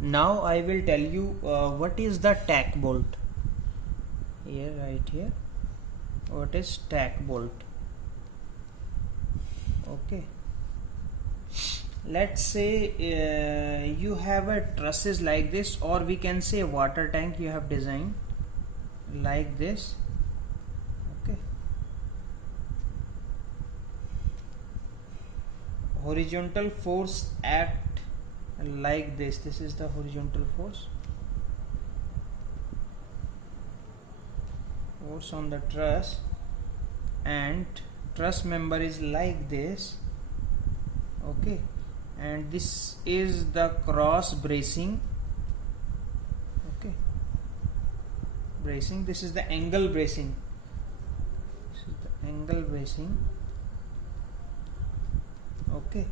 Now I will tell you what is the tack bolt. Here, right here, what is tack bolt? Okay, let's say you have a trusses like this, or we can say water tank you have designed like this. Okay, horizontal force act like this. This is the horizontal force on the truss, and truss member is like this. Okay, and this is the cross bracing. Okay, bracing, this is the angle bracing. This is the angle bracing. Okay,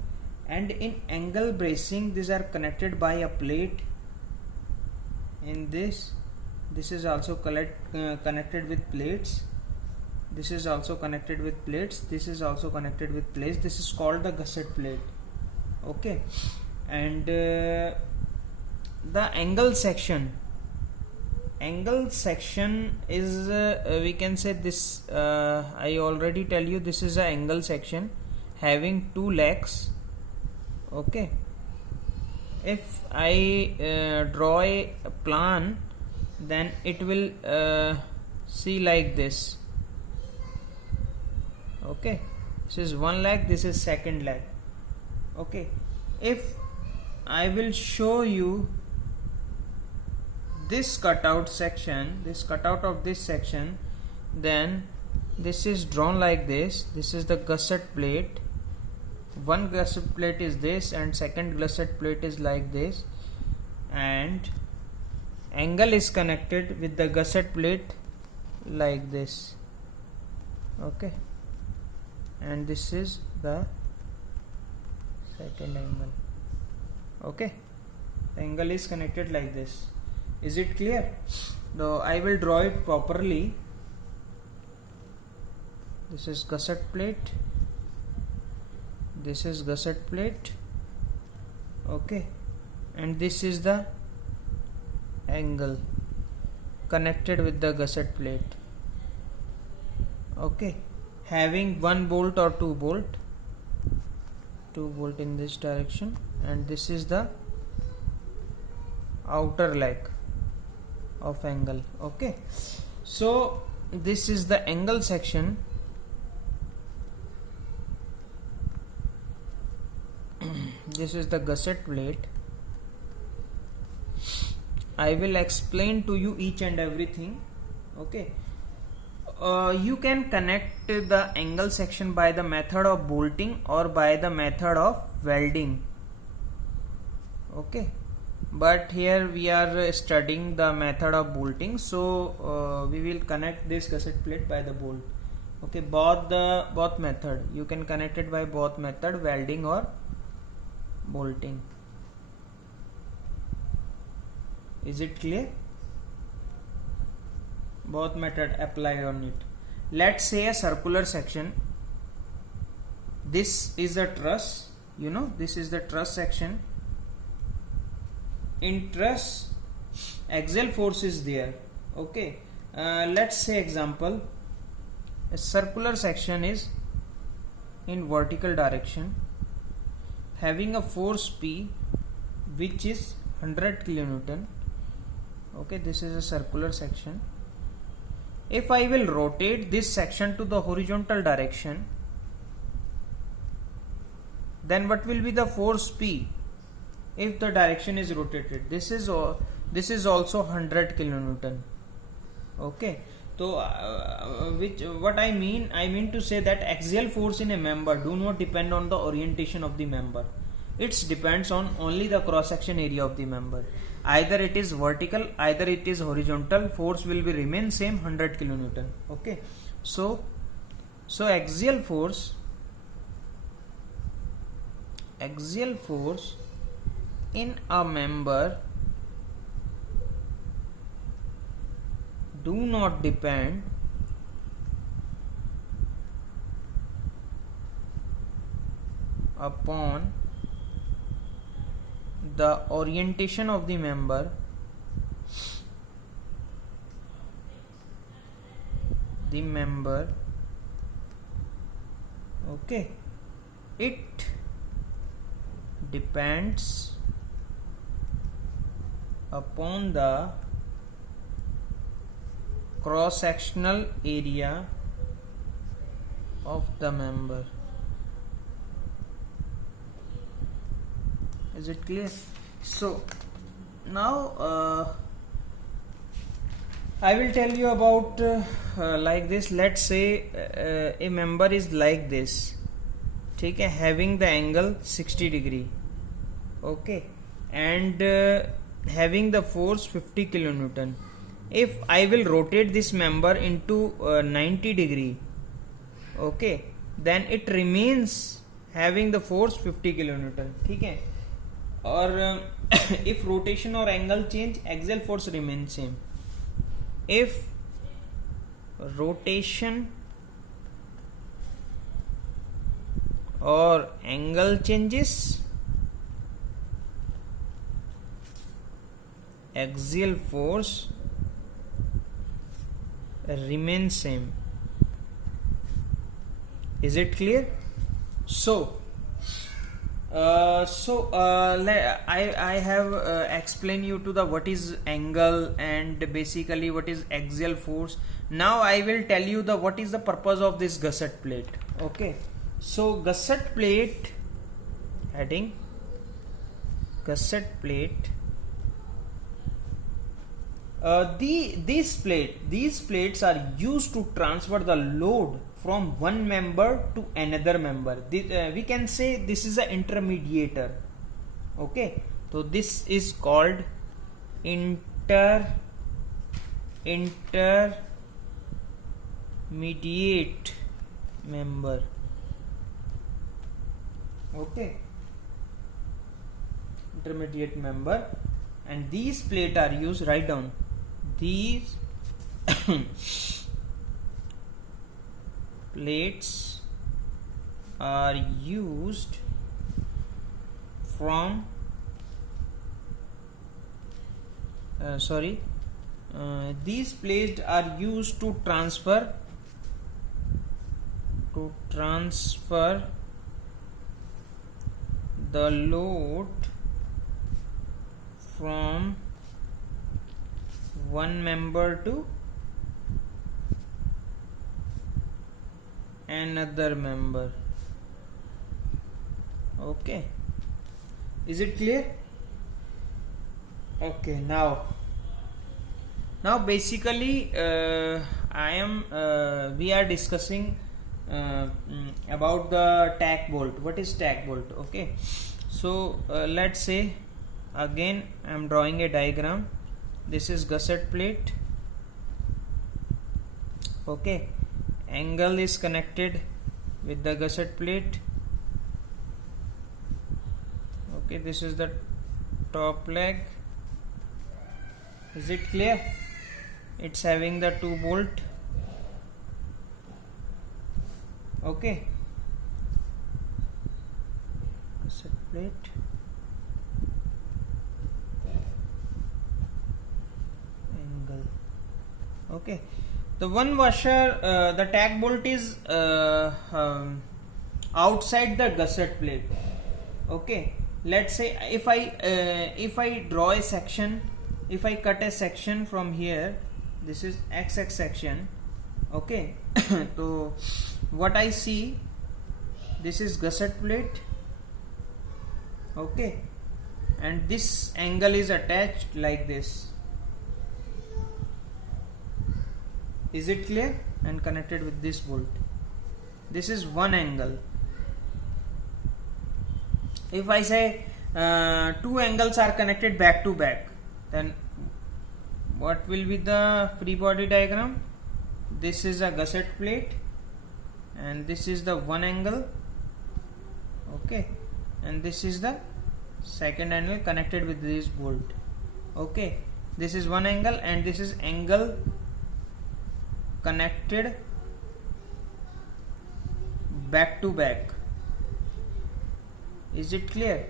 and in angle bracing these are connected by a plate. In this is also connected with plates. This is also connected with plates. This is also connected with plates. This is called the gusset plate. Okay, and the angle section is we can say this, I already tell you, this is an angle section having two legs. Okay, if I draw a plan, then it will see like this. Okay, this is one leg, this is second leg. Okay, if I will show you this cutout section, this cutout of this section, then this is drawn like this. This is the gusset plate. One gusset plate is this, and second gusset plate is like this, and angle is connected with the gusset plate like this. Okay, and this is the second angle. Okay, the angle is connected like this. Is it clear? Though I will draw it properly. This is gusset plate, this is gusset plate. Okay, and this is the angle connected with the gusset plate. Okay, having one bolt or two bolt in this direction, and this is the outer leg of angle. Okay, so this is the angle section. This is the gusset plate. I will explain to you each and everything. Okay, you can connect the angle section by the method of bolting or by the method of welding. Okay, but here we are studying the method of bolting, so we will connect this gusset plate by the bolt. Okay, both method you can connect it by both method, welding or bolting. Is it clear? Both method apply on it. Let's say a circular section. This is a truss, you know, this is the truss section. In truss, axial force is there. Okay, let's say example, a circular section is in vertical direction having a force P which is 100 kilonewton. Okay, this is a circular section. If I will rotate this section to the horizontal direction, then what will be the force P if the direction is rotated? This is also 100 kilonewton. Okay, so what I mean to say that axial force in a member do not depend on the orientation of the member. It depends on only the cross section area of the member. Either it is vertical, either it is horizontal, force will be remain same 100 kilonewton. Okay, so axial force in a member do not depend upon the orientation of the member, okay, it depends upon the cross-sectional area of the member. Is it clear? So now I will tell you about like this. Let's say a member is like this, ठीक है, having the angle 60 degree, okay, and having the force 50 kilonewton. If I will rotate this member into 90 degree, okay, then it remains having the force 50 kilonewton, ठीक है. और if rotation or angle change, axial force remains same. If rotation or angle changes, axial force remains same. Is it clear? So I have explained you to the what is angle and basically what is axial force. Now I will tell you the what is the purpose of this gusset plate. Okay, so gusset plate, heading gusset plate, these plates are used to transfer the load from one member to another member. We can say this is an intermediator. Okay, so this is called intermediate member. Okay, intermediate member, and these plates are used. Write down these plates are used from these plates are used to transfer the load from one member to another member. Okay, is it clear? Okay, now basically we are discussing about the tack bolt. What is tack bolt? Okay, so let's say again I am drawing a diagram. This is gusset plate. Okay, angle is connected with the gusset plate. Okay, this is the top leg. Is it clear? It's having the 2 bolt. Okay, gusset plate, angle. Okay, the one washer, the tack bolt is outside the gusset plate. Okay, let's say if I draw a section, if I cut a section from here, this is XX section. Okay, so what I see, this is gusset plate. Okay, and this angle is attached like this. Is it clear? And connected with this bolt. This is one angle. If I say 2 angles are connected back to back, then what will be the free body diagram? This is a gusset plate and this is the one angle. Okay, and this is the second angle connected with this bolt. Okay, this is one angle and this is angle connected back to back. Is it clear?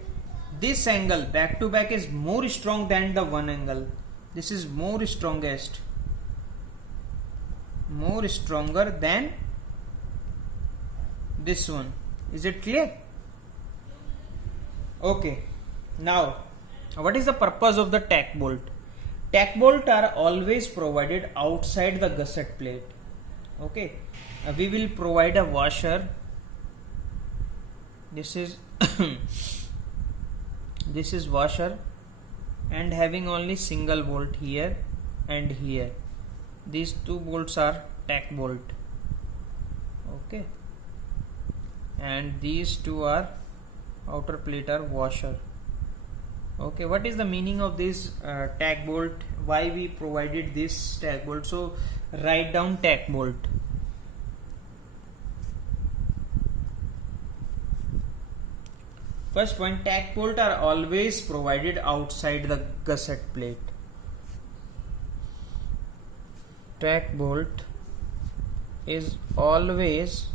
this angle back to back is more strong than the one angle. This is more stronger than this one. Is it clear? Okay. Now, what is the purpose of the tack bolt? Tack bolt are always provided outside the gusset plate. Okay. We will provide a washer. This is this is washer and having only single bolt here and here. These two bolts are tack bolt. Okay. And these two are outer plate are washer. Okay, what is the meaning of this tack bolt? Why we provided this tack bolt? So write down tack bolt. First point, tack bolt are always provided outside the gusset plate. Tack bolt is always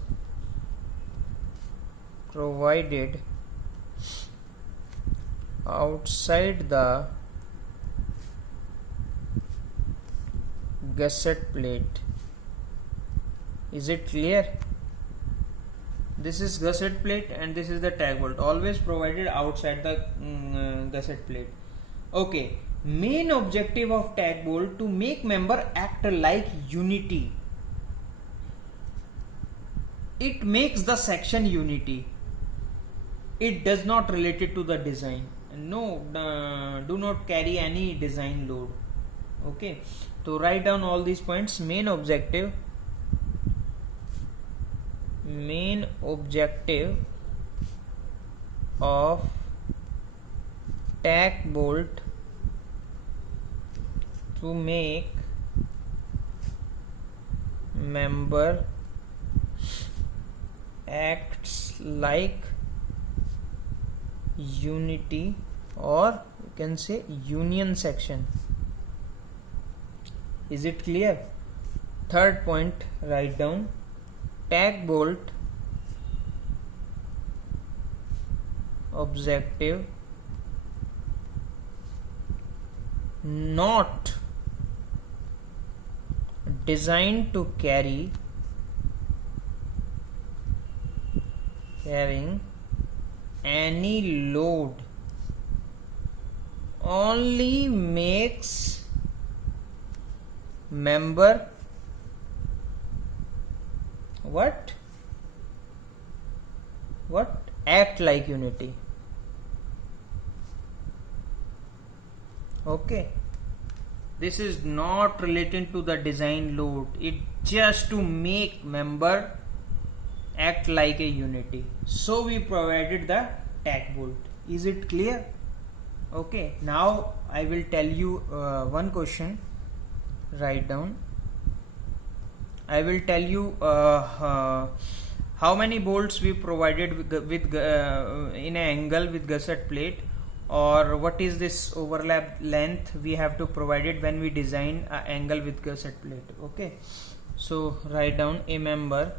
provided outside the gusset plate. Is it clear? This is gusset plate and this is the tack bolt, always provided outside the gusset plate. Okay, main objective of tack bolt to make member act like unity. It makes the section unity. It does not related to the design. No, do not carry any design load. Okay, so write down all these points. Main objective of tack bolt to make member acts like unity, or you can say union section. Is it clear? Third point, write down tack bolt objective not designed to carrying any load, only makes member what act like unity. Okay, this is not related to the design load, it just to make member act like a unity. So we provided the tack bolt. Is it clear? Okay, now I will tell you one question. Write down. I will tell you how many bolts we provided with in an angle with gusset plate, or what is this overlap length we have to provide it when we design an angle with gusset plate. Okay, so write down a member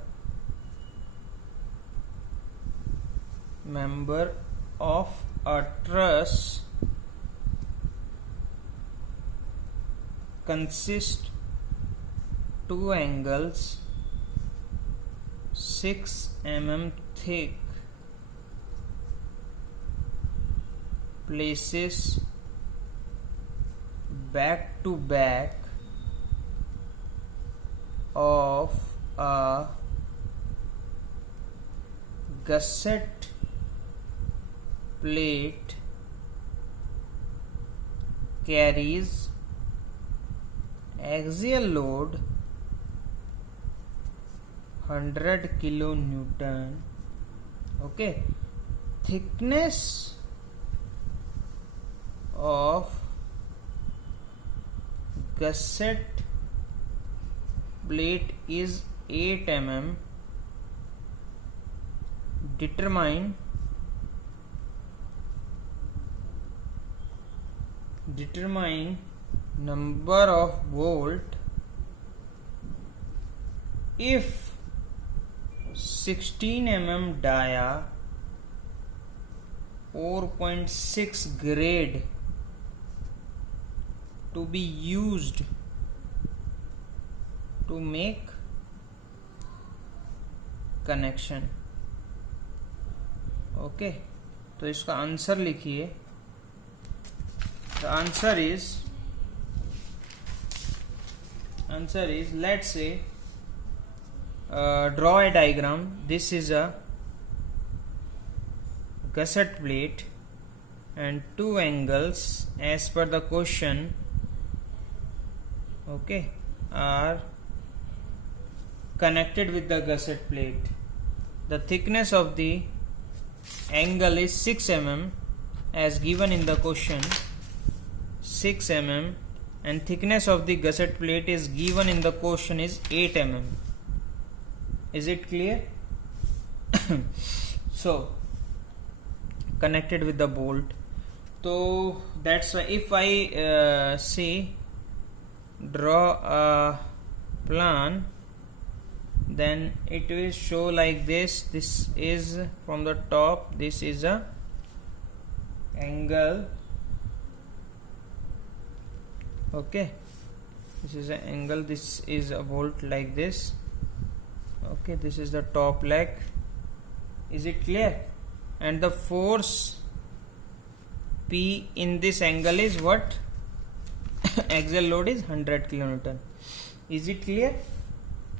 of a truss consists two angles 6 mm thick, places back to back of a gusset plate, carries axial load 100 kilonewton. Okay, thickness of gusset plate is 8 mm. Determine number of bolt if 16 mm dia 4.6 grade to be used to make connection. Okay तो इसका answer लिखिए. The answer is let's say draw a diagram. This is a gusset plate and two angles as per the question, okay, are connected with the gusset plate. The thickness of the angle is 6 mm as given in the question, 6 mm, and thickness of the gusset plate is given in the question is 8 mm. Is it clear? So connected with the bolt. So that's why if I say draw a plan, then it will show like this. This is from the top, this is a angle, okay, this is an angle, this is a bolt like this, okay, this is the top leg. Is it clear? And the force P in this angle is what? Axial load is 100 kilonewton. Is it clear?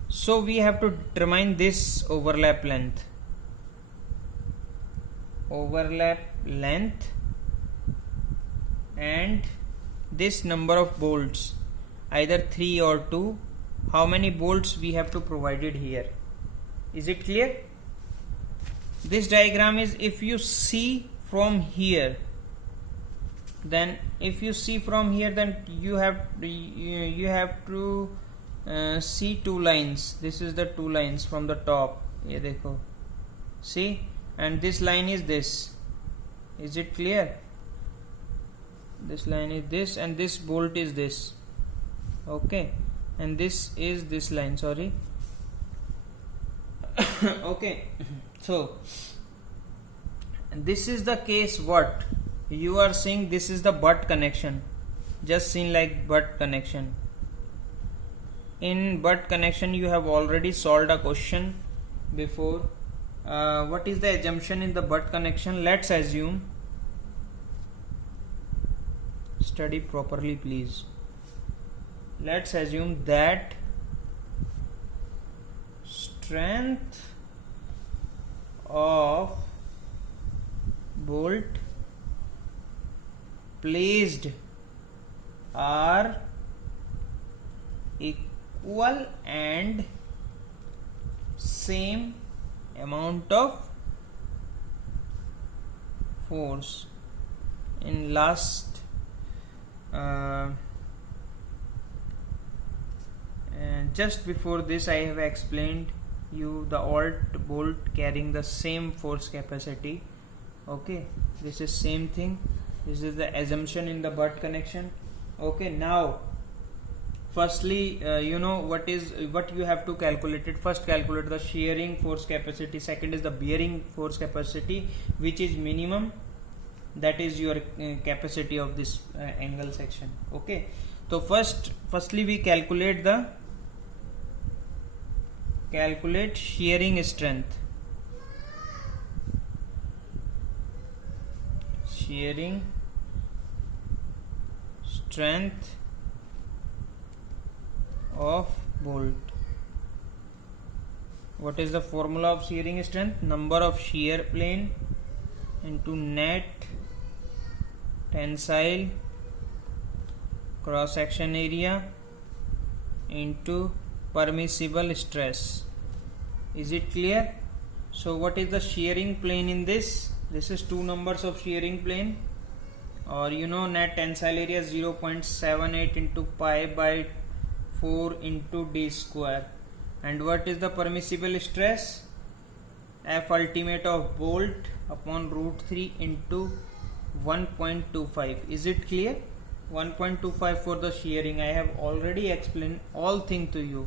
So we have to determine this overlap length. Overlap length and this number of bolts, either 3 or 2. How many bolts we have to provided here? Is it clear? This diagram is, if you see from here, then if you see from here, then you have to see two lines. This is the two lines from the top. Ye dekho, see, and this line is this. Is it clear? This line is this, and this bolt is this, okay, and this is this line, sorry. Okay, so this is the case. What you are seeing, this is the butt connection, just seen like butt connection. In butt connection you have already solved a question before. What is the assumption in the butt connection? Let's assume, study properly please. Let's assume that strength of bolt placed are equal and same amount of force. In last and just before this I have explained you the alt bolt carrying the same force capacity, okay, this is same thing. This is the assumption in the butt connection. Okay, now firstly you know what you have to calculate it. First calculate the shearing force capacity, second is the bearing force capacity, which is minimum, that is your capacity of this angle section. Okay, so firstly we calculate shearing strength. Shearing strength of bolt. What is the formula of shearing strength? Number of shear plane into net tensile cross section area into permissible stress. Is it clear? So what is the shearing plane in this? This is two numbers of shearing plane, or you know net tensile area 0.78 into pi by 4 into d square. And what is the permissible stress? F ultimate of bolt upon root 3 into 1.25. Is it clear? 1.25 for the shearing. I have already explained all thing to you.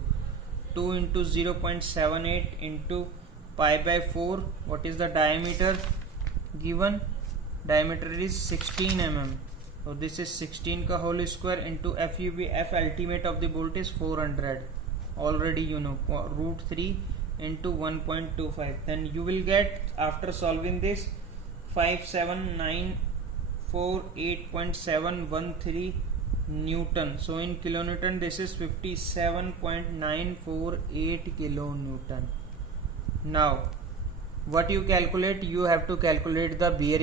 2 into 0.78 into pi by 4. What is the diameter given? diameter is 16 mm. So this is 16 ka whole square into FUB, F ultimate of the bolt is 400. Already you know, root 3 into 1.25. Then you will get, after solving this, 57948.713 Newton. So in kilonewton this is 57.948 kilonewton. Now what you calculate, you have to calculate the bearing